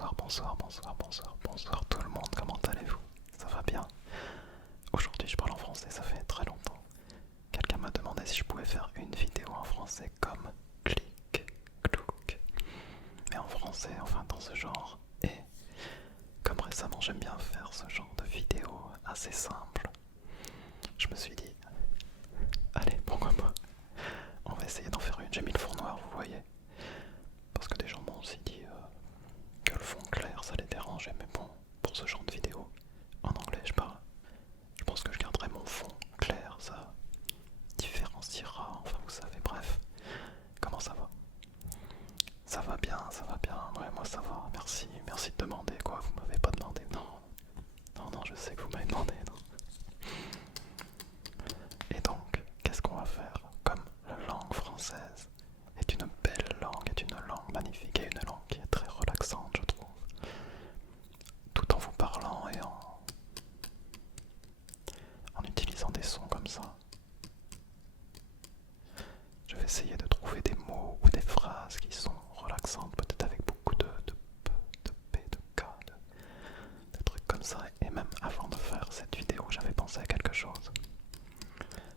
bonsoir tout le monde, comment allez-vous? Ça va bien? Aujourd'hui je parle en français, ça fait très longtemps. Quelqu'un m'a demandé si je pouvais faire une vidéo en français comme clic, clouc, mais en français, enfin dans ce genre. Et comme récemment j'aime bien faire ce genre de vidéo assez simple, je me suis dit, allez pourquoi pas, on va essayer d'en faire une. J'ai mis le fond noir, vous voyez, parce que des gens m'ont aussi dit que le fond clair ça les dérangeait, mais bon, pour ce genre de vidéo, en anglais je parle, je pense que je garderai mon fond clair, ça différenciera, enfin vous savez, bref. Comment ça va? Ça va bien, ouais moi ça va, merci, merci de demander quoi, vous m'avez pas demandé, non, non, je sais que vous m'avez demandé, non. Et donc, qu'est-ce qu'on va faire? Comme la langue française est une belle langue, est une langue magnifique et une langue qui est très relaxante je trouve, tout en vous parlant et en utilisant des sons comme ça. Je vais essayer de trouver des mots ou des phrases qui sont relaxantes, peut-être avec beaucoup de P, de K, de trucs comme ça. Et même avant de faire cette vidéo, j'avais pensé à quelque chose.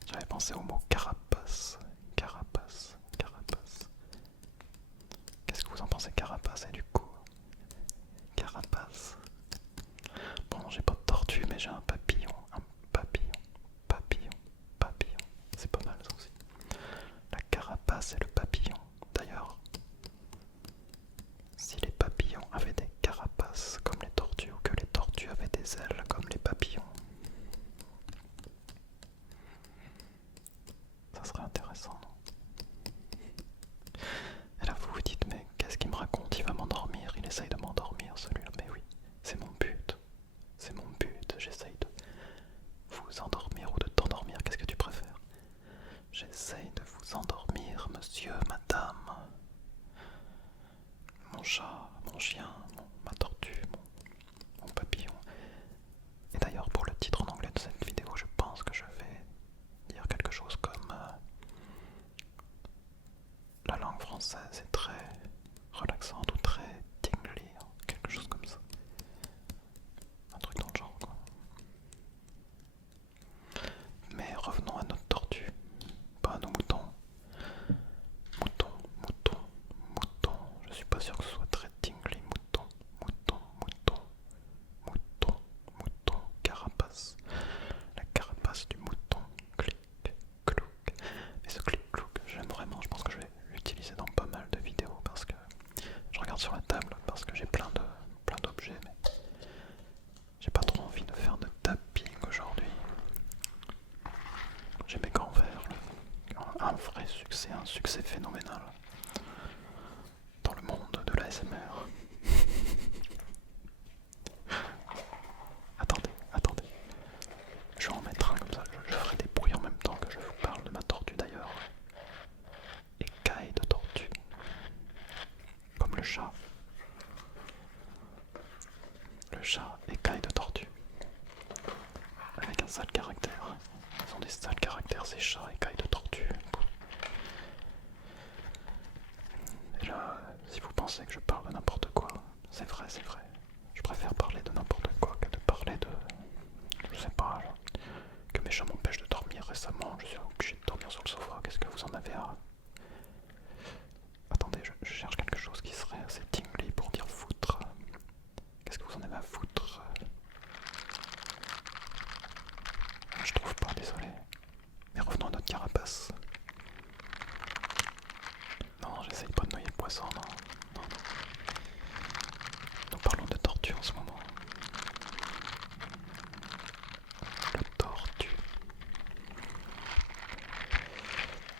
J'avais pensé au mot carapace. Carapace, carapace. Qu'est-ce que vous en pensez, carapace? Et du coup, carapace. Bon, j'ai pas de tortue, mais j'ai un papillon. Un papillon, papillon, papillon. C'est pas mal ça aussi. La carapace et le papillon. D'ailleurs, si les papillons avaient des carapaces comme les tortues, ou que les tortues avaient des ailes comme les papillons, ça serait intéressant, non? Et là vous vous dites, mais qu'est-ce qu'il me raconte? Il va m'endormir, il essaye de m'endormir celui-là. Mais oui, c'est mon but. C'est mon but, j'essaye de vous endormir ou de t'endormir, qu'est-ce que tu préfères? J'essaye de vous endormir, monsieur, madame, mon chat, mon chien, ma tortue, mon papillon. Et d'ailleurs, pour le titre en anglais de cette vidéo, je pense que je vais dire quelque chose comme la langue française est très relaxante ou très tingly, quelque chose comme ça. Un truc dans le genre, quoi. Mais revenons à notre tortue, pas à nos moutons. Mouton, mouton, mouton. Je suis pas sûr que ce soit très tingly. Mouton, mouton, mouton, mouton, mouton, carapace. La carapace du mouton. Clic, clouc. Et ce clic, clouc, j'aime vraiment. Je pense que je vais l'utiliser dans pas mal de vidéos parce que je regarde sur la table parce que j'ai plein d'objets, mais j'ai pas trop envie de faire de tapping aujourd'hui. J'ai mes grands verres, un vrai succès, un succès phénoménal dans le monde de l'ASMR. Attendez. Je vais en mettre un comme ça, je ferai des bruits en même temps que je vous parle de ma tortue d'ailleurs. Écaille de tortue. Comme le chat. Le chat, écaille de tortue. Avec un sale caractère. Ils ont des sales caractères ces chats, écailles de tortue. Et là, si vous pensez que je parle de n'importe quoi, c'est vrai. Je préfère parler de n'importe quoi que de parler de... Je sais pas, genre, que mes chats m'empêchent de dormir récemment, je suis obligé de dormir sur le sofa, qu'est-ce que vous en avez à... Attendez, je cherche quelque chose qui serait assez tingly pour dire foutre. Qu'est-ce que vous en avez à foutre? Je trouve pas, désolé. Mais revenons à notre carapace. Non, j'essaye pas de noyer le poisson, non. Nous parlons de tortue en ce moment. La tortue.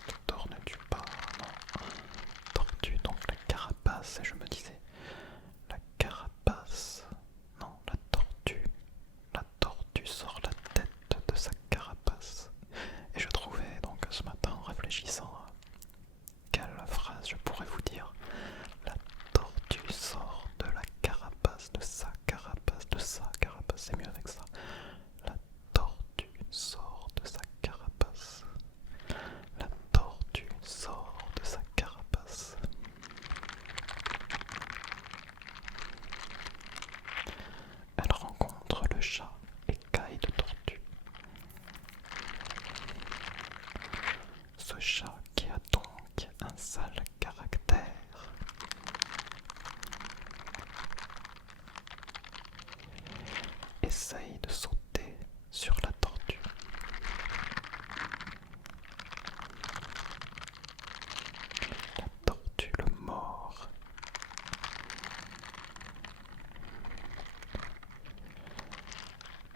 Ne torne-tu pas, non. Tortue, donc la carapace, et je me disais, la carapace, non, la tortue. La tortue sort la tête de sa carapace. Et je trouvais donc ce matin en réfléchissant à quelle phrase je pourrais vous dire. La tortue sort de la carapace, de sa carapace, c'est mieux avec ça. La tortue sort de sa carapace. La tortue sort de sa carapace. caractère. Essaye de sauter sur la tortue. La tortue le mord.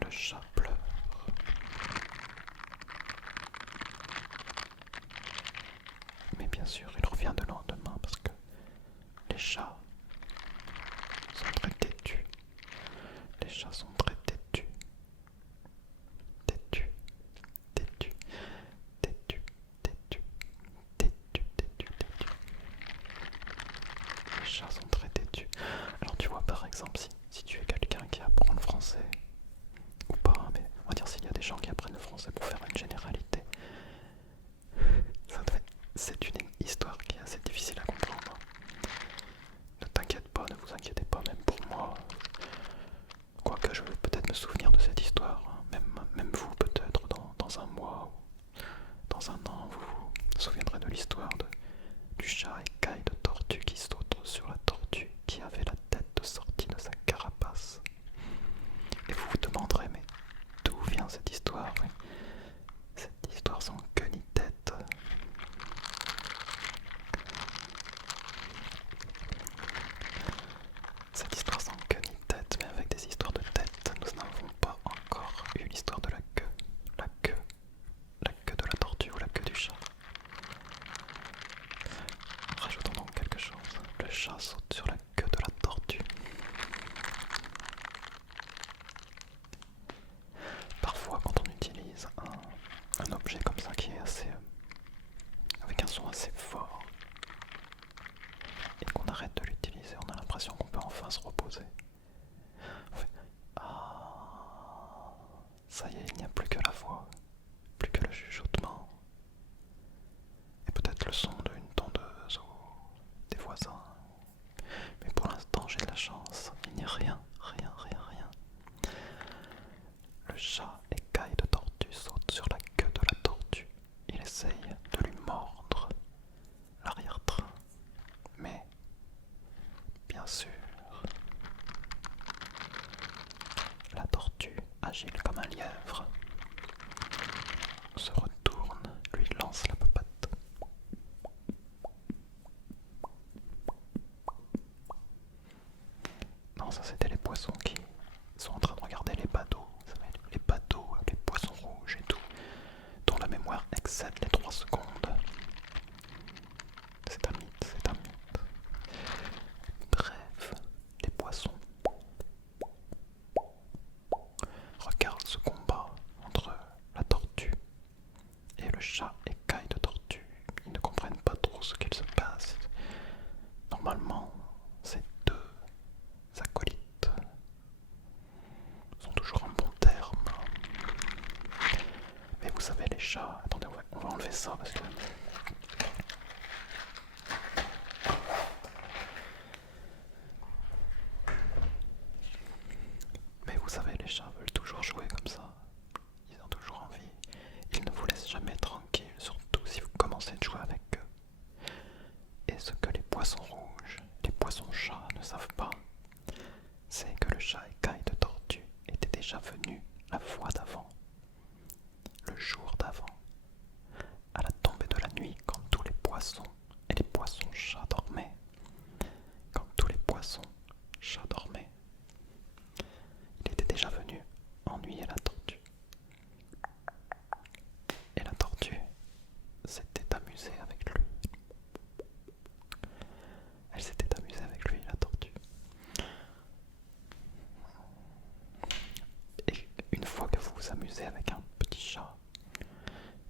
Le chat pleure. Mais bien sûr, il revient de lendemain parce que les chats sont très têtus. Les chats sont très têtus. Têtus, têtus, têtus, têtus, têtus, têtus, têtus. Les chats sont très têtus. Alors tu vois par exemple si tu es quelqu'un qui apprend le français, ou pas, mais on va dire s'il y a des gens qui apprennent le français pour faire une généralité, c'est une histoire qui est assez difficile à comprendre. Ne t'inquiète pas, ne vous inquiétez pas, même pour moi. Quoique je vais peut-être me souvenir de cette histoire, hein. Même vous peut-être dans un mois ou dans un an, vous vous souviendrez de l'histoire du chat écaille de tortue qui saute sur la tortue qui avait la tête sortie de sa carapace. Et vous vous demanderez, mais d'où vient cette histoire? Oui. Cette histoire sans queue ni tête. Cette histoire sans queue ni tête, mais avec des histoires de tête, nous n'avons pas encore eu l'histoire de la queue. La queue de la tortue ou la queue du chat. Rajoutons donc quelque chose. Le chat saute sur la queue de la tortue. Parfois, quand on utilise un objet comme ça qui est assez avec un son assez fort et qu'on arrête de l'utiliser, on a l'impression qu'on peut enfin se reposer. On fait ah, ça y est, il n'y a plus que la voix, plus que le chuchotement et peut-être le son d'une tondeuse ou des voisins. Mais pour l'instant, j'ai de la chance, il n'y a rien, rien, rien, rien. Le chat écaille de tortue saute sur la queue de la tortue. Il essaye de lui mordre l'arrière-train. Mais, bien sûr, la tortue, agile comme un lièvre, se retourne, lui lance la papate. Non, ça c'était les poissons qui sont en train de regarder les bateaux, vous savez, les bateaux, les poissons rouges et tout, dont la mémoire excède les 3 secondes. C'est un mythe, c'est un mythe. Bref, les poissons regardent ce combat entre la tortue et le chat écaille de tortue. Ils ne comprennent pas trop ce qu'il se passe. Normalement, ces deux acolytes sont toujours en bons termes. Mais vous savez, les chats... Attendez, on va enlever ça parce que... Mais vous savez, les chats veulent toujours jouer comme ça. Ils ont toujours envie. Ils ne vous laissent jamais tranquille, surtout si vous commencez de jouer avec eux. Et ce que les poissons rouges, les poissons chats ne savent pas, c'est que le chat écaille de tortue était déjà venu la fois d'avant, le jour d'avant, à la tombée de la nuit, quand tous les poissons et les poissons chats dormaient. Quand tous les poissons chats dormaient, il était déjà venu ennuyer la tortue. Et la tortue s'était amusée avec lui. Elle s'était amusée avec lui, la tortue. Et une fois que vous vous amusez avec un petit chat,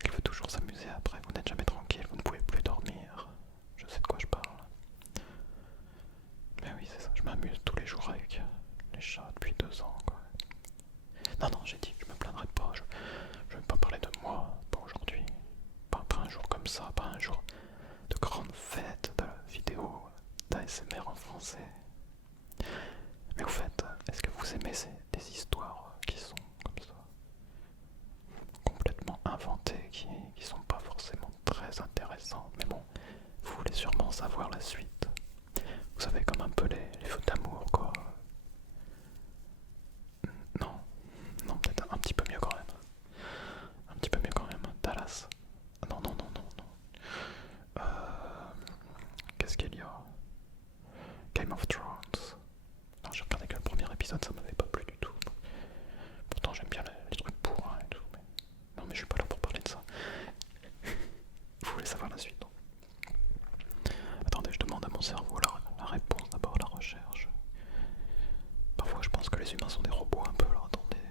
il veut toujours s'amuser après. Vous n'êtes jamais tranquille, vous ne pouvez plus dormir. Je sais de quoi je parle. Mais oui, c'est ça, je m'amuse tous les jours avec les chats depuis 2 ans, quoi. Non, j'ai dit, je me plaindrai pas, je vais pas parler de moi, pas aujourd'hui. Pas un jour comme ça, pas un jour de grande fête de vidéo d'ASMR en français. Mais au fait, est-ce que vous aimez des histoires qui sont comme ça, complètement inventées, qui sont pas forcément très intéressantes, mais bon, vous voulez sûrement savoir la suite. Vous savez, comme un peu les feux d'amour, quoi. Non, non, peut-être un petit peu mieux quand même. Un petit peu mieux quand même. Dallas. Non, non, non, non, non. Qu'est-ce qu'il y a? Game of Thrones. Non, j'ai regardé que le premier épisode, ça m'avait pas plu du tout. Pourtant, j'aime bien les trucs bourrins et tout. Mais... Non, mais je suis pas là pour parler de ça. Vous voulez savoir la suite? Attendez, je demande à mon cerveau la réponse d'abord, la recherche. Parfois, je pense que les humains sont des robots un peu, alors attendez.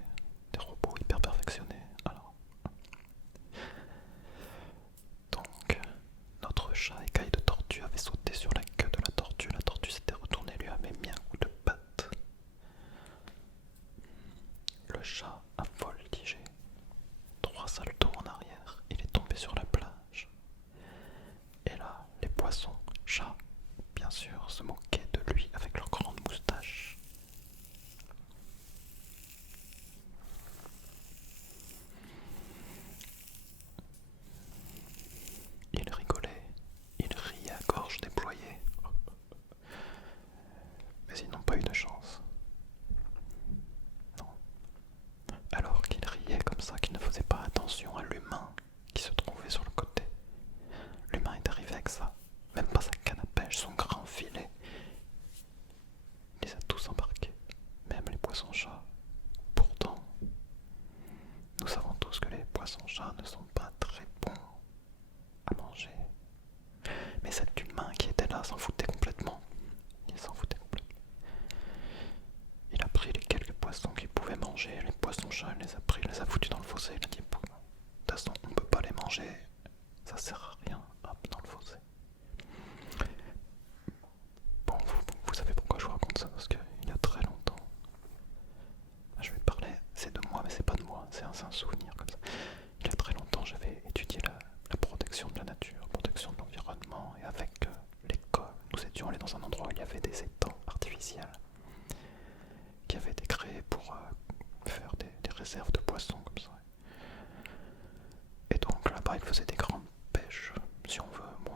Des robots hyper perfectionnés. Alors. Donc, notre chat écaille de tortue avait sauté sur la queue de la tortue s'était retournée, lui avait mis un coup de patte. Le chat a voltigé. 3 saltos en arrière, il est tombé sur la plage. Et là, les poissons, chats, bien sûr, se moquaient de lui avec leurs grandes moustaches. Il rigolait, il riait à gorge déployée. Mais ils n'ont pas eu de chance. Non. Alors qu'il riait comme ça, qu'il ne faisait pas attention à l'humain qui se trouvait sur le côté. L'humain est arrivé avec ça, même pas sa canne à pêche, son grand filet. Il les a tous embarqués, même les poissons-chats. Pourtant, nous savons tous que les poissons-chats ne sont pas très bons à manger. Mais cet humain qui était là s'en foutait complètement. Il s'en foutait complètement. Il a pris les quelques poissons qu'il pouvait manger, les poissons-chats, il les a pris, il les a foutus dans le fossé. Il a dit, de toute façon, on ne peut pas les manger, ça sert à rien, hop, dans le fossé. Bon, vous savez pourquoi je vous raconte ça? Parce qu'il y a très longtemps, je vais parler, c'est de moi, mais c'est pas de moi, c'est un souvenir comme ça. Il y a très longtemps, j'avais étudié la protection de la nature, protection de l'environnement, et avec l'école, nous étions allés dans un endroit où il y avait des étangs artificiels qui avaient été créés pour faire des réserves de poissons comme ça. Et donc là-bas, ils faisaient des grandes pêches, si on veut. Bon,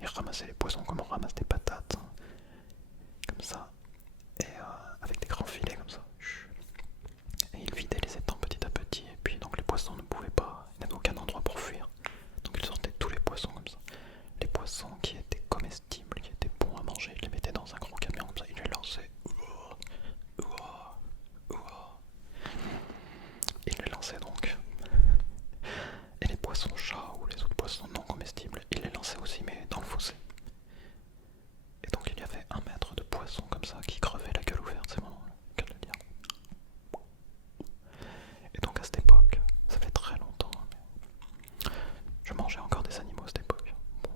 ils ramassaient les poissons comme on ramasse des patates, hein, comme ça, et avec des grands filets comme ça. Et ils vidaient les étangs petit à petit, et puis donc les poissons ne pouvaient pas, ils n'avaient aucun endroit pour fuir. Donc ils sortaient tous les poissons comme ça. Les poissons qui étaient comestibles, qui étaient bons à manger, ils les mettaient dans un gros camion comme ça, ils les lançaient. Ils les lançaient donc. Et les poissons-chats ou les autres poissons non comestibles, ils les lançaient aussi, mais dans le fossé. Et donc il y avait 1 mètre de poissons comme ça qui crevaient la gueule ouverte, c'est vraiment le cas de le dire. Et donc à cette époque, ça fait très longtemps, mais je mangeais encore des animaux à cette époque. Bon.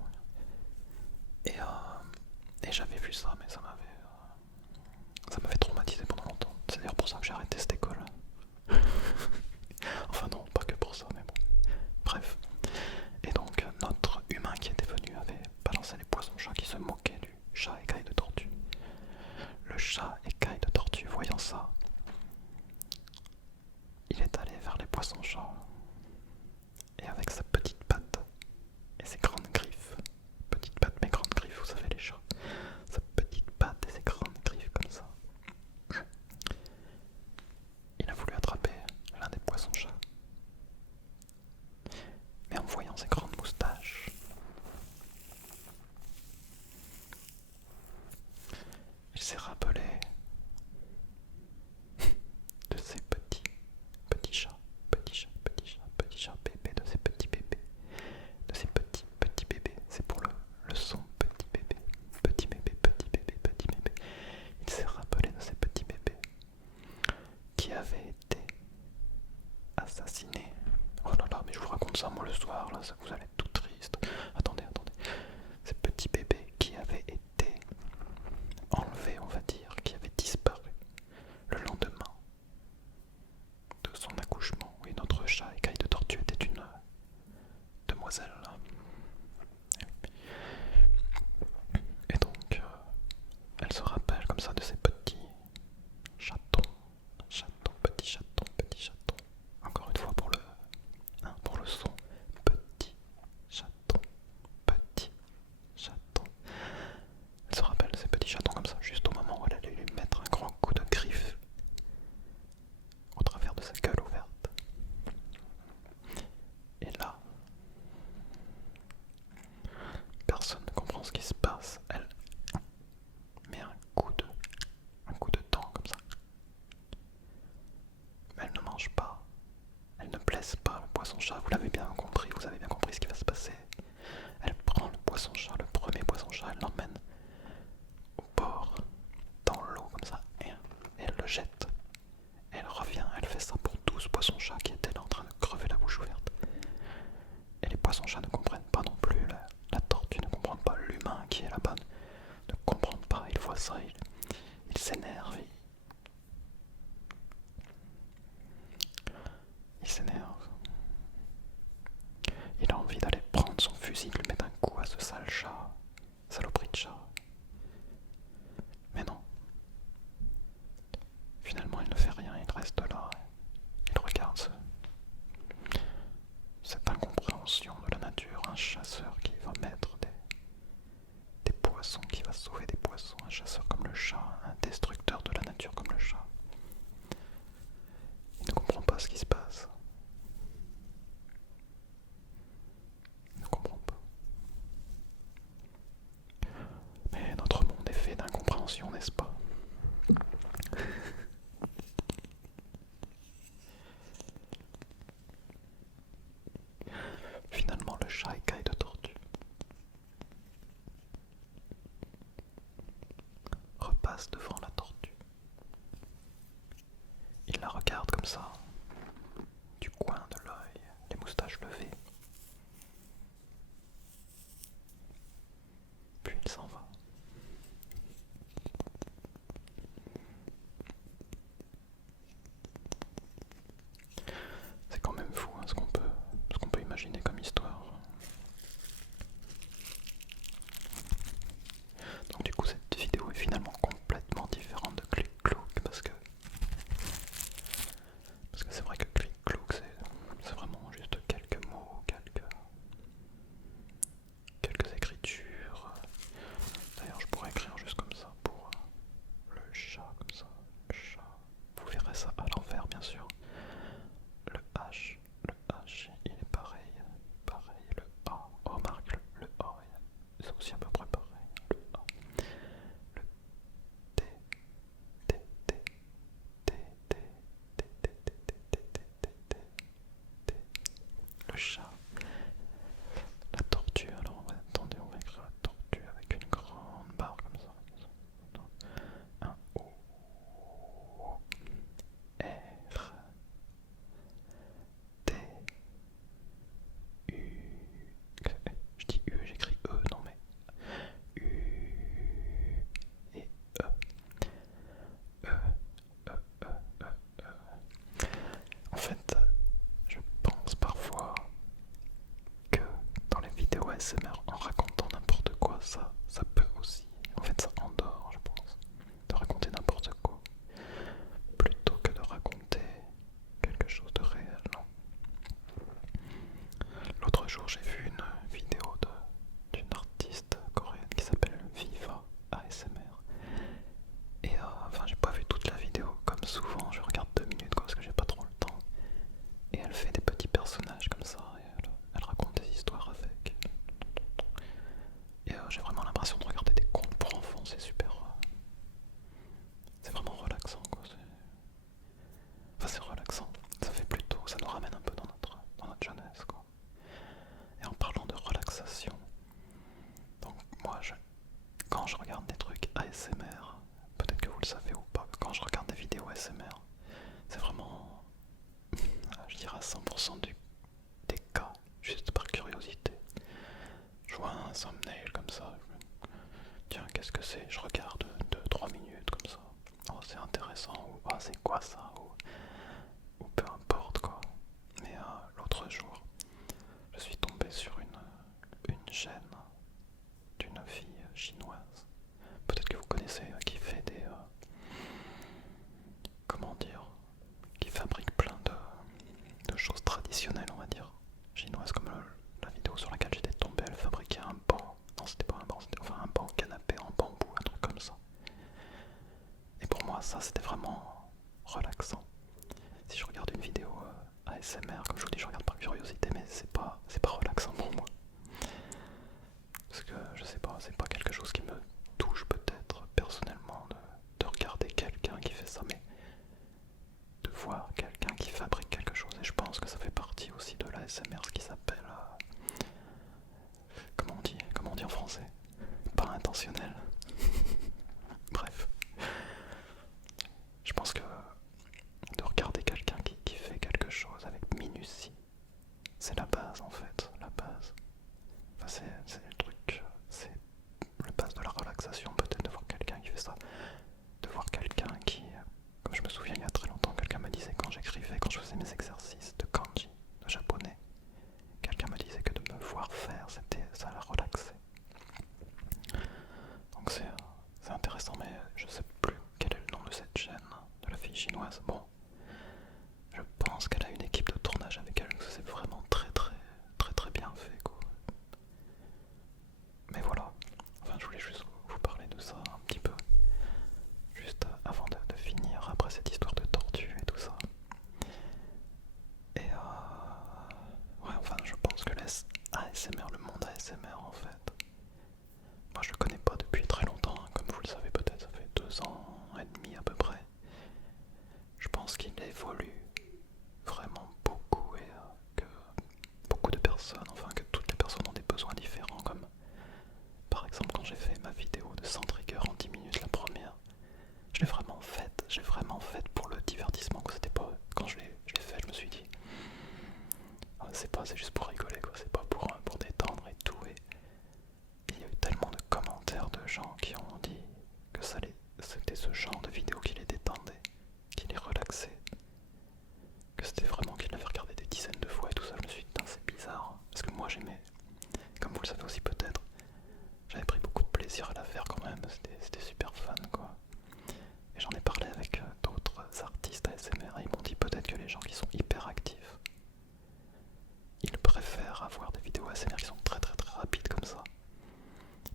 Et j'avais vu ça, mais ça m'avait traumatisé pendant longtemps. C'est d'ailleurs pour ça que j'ai arrêté cette école. Enfin non, pas que pour ça, mais bon. Bref. Et donc notre humain qui était venu avait balancé les poissons-chats qui se moquaient du chat écaille de tortue. Le chat écaille de tortue, voyant ça, il est allé vers les poissons-chats. Et avec sa petite patte et ses grandes griffes, petite patte mais grandes griffes, vous savez les chats, sa petite patte et ses grandes griffes comme ça, il a ça, il s'énerve. Il s'énerve. Il a envie d'aller prendre son fusil, de lui mettre un coup à ce sale chat. Saloperie de chat. Mais non. Finalement, il ne fait rien, il reste là. Il regarde cette incompréhension de la nature. Un chasseur qui va mettre des poissons, qui va sauver des poissons. Un chasseur comme le chat, un destructeur de la nature comme le chat. Il ne comprend pas ce qui se passe. Il ne comprend pas. Mais notre monde est fait d'incompréhension, n'est-ce pas? Finalement, le chat écaille de tortue. Repasse devant la tortue. Il la regarde comme ça, du coin de l'œil, les moustaches levées. Puis il s'en va. C'est quand même fou hein, ce qu'on peut imaginer comme histoire. Donc du coup cette vidéo est finalement complètement différente de Click Cloak parce que c'est vrai que Click Cloak c'est vraiment juste quelques mots, quelques écritures. D'ailleurs je pourrais écrire juste comme ça pour le chat, comme ça, le chat. Vous verrez ça à l'envers bien sûr. Le H, il est pareil, le A, oh remarque le A, c'est aussi à peu près pareil, le A, le T, T, T, T, T, T, T, T, T, T, T, T, le chat, la tortue, alors attendez, on va écrire la tortue avec une grande barre comme ça, un O, R, T, U, je dis U, j'écris E, non mais U et E, E, E, E, E, E. En fait, je pense parfois que dans les vidéos ASMR, en racontant n'importe quoi, ça peut aussi, en fait ça endort, je pense, de raconter n'importe quoi, plutôt que de raconter quelque chose de réel. L'autre jour, j'ai vu une vidéo d'une artiste coréenne qui s'appelle Viva ASMR. Et enfin, j'ai pas vu toute la vidéo, comme souvent, je regarde 2 minutes quoi, parce que j'ai pas trop le temps. Et elle fait des petits personnages comme ça, et elle raconte des histoires avec. Et j'ai vraiment l'impression de regarder des contes pour enfants, c'est super. C'est vraiment relaxant quoi. Enfin, c'est relaxant. Ça fait plutôt, ça nous ramène un peu dans notre jeunesse quoi. Et en parlant de relaxation, donc moi quand je regarde des trucs ASMR, peut-être que vous le savez ou pas, quand je regarde des vidéos ASMR, c'est vraiment, je dirais à 100% des cas, juste par curiosité. Je vois un thumbnail comme ça, tiens qu'est-ce que c'est, je regarde 2-3 minutes comme ça, oh c'est intéressant, ou ah c'est quoi ça, ou peu importe quoi. Mais l'autre jour, je suis tombé sur une chaîne d'une fille chinoise, peut-être que vous connaissez, qui fait des... comment dire, qui fabrique plein de choses traditionnelles, on va dire, chinoises, comme la vidéo sur laquelle j'étais tombé, elle fabriquait un banc, non c'était pas un banc, c'était enfin un banc canapé en bambou, un truc comme ça. Et pour moi ça c'était vraiment relaxant. Si je regarde une vidéo ASMR, comme je vous dis, je regarde par curiosité, mais c'est pas relaxant pour moi. Parce que je sais pas, c'est pas quelque chose qui me touche peut-être personnellement de regarder quelqu'un qui fait ça, mais de voir quelqu'un qui fabrique quelque chose. Et je pense que ça fait partie aussi de l'ASMR, ce qui s'appelle comment on dit en français, pas intentionnel. Bref, je l'ai vraiment faite pour le divertissement, quoi. C'était pas, quand je l'ai fait, je me suis dit, ah, c'est juste pour rigoler, quoi. C'est pas pour détendre et tout. Et il y a eu tellement de commentaires de gens qui ont dit que c'était ce genre de vidéo qui les détendait, qui les relaxait, que c'était vraiment qu'ils l'avaient regardé des dizaines de fois et tout ça. Je me suis dit, putain, c'est bizarre, parce que moi j'aimais, comme vous le savez aussi peut-être, j'avais pris beaucoup de plaisir à la faire quand même. C'était super fun, quoi. Et j'en ai parlé avec d'autres artistes ASMR et ils m'ont dit peut-être que les gens qui sont hyper actifs, ils préfèrent avoir des vidéos ASMR qui sont très très très rapides comme ça.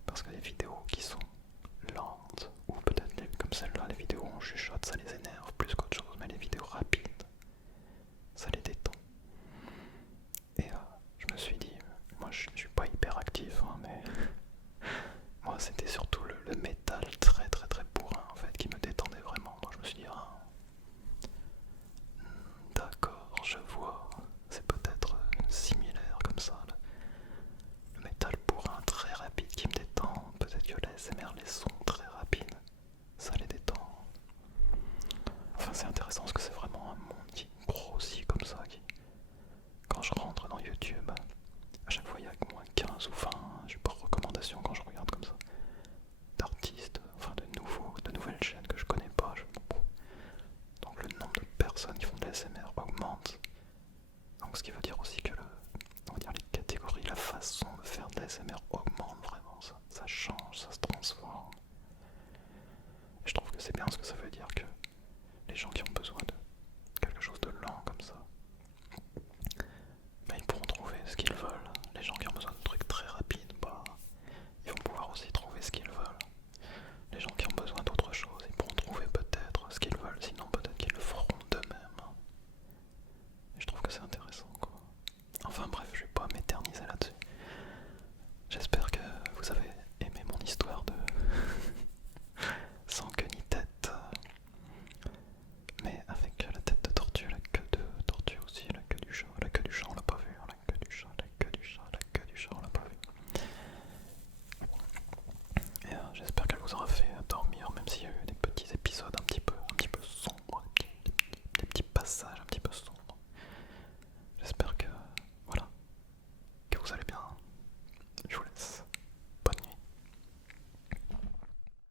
Parce que les vidéos qui sont lentes, ou peut-être comme celle-là, les vidéos où on chuchote, ça les énerve plus qu'autre chose, mais les vidéos rapides, ça les détend. Et je me suis dit, moi je suis pas hyper actif, hein, mais moi c'était surtout le métal très très très bourrin en fait qui me détendait vraiment. Moi je me suis dit, ah, d'accord, je vois, c'est peut-être similaire comme ça. Le métal bourrin très rapide qui me détend, peut-être que l'ASMR, les sons très rapides, ça les détend. Enfin c'est intéressant parce que c'est vraiment un monde qui grossit comme ça, quand je rentre dans YouTube, à chaque fois il y a moins 15 ou 20, j'ai pas de recommandations quand je regarde comme ça, d'artistes, enfin de nouvelles chaînes que je connais pas. Donc le nombre de personnes qui font de l'ASMR augmente. Donc ce qui veut dire aussi que on va dire les catégories, la façon de faire de l'ASMR augmente vraiment, ça change, ça se transforme. Et je trouve que c'est bien parce que ça veut dire que les gens qui ont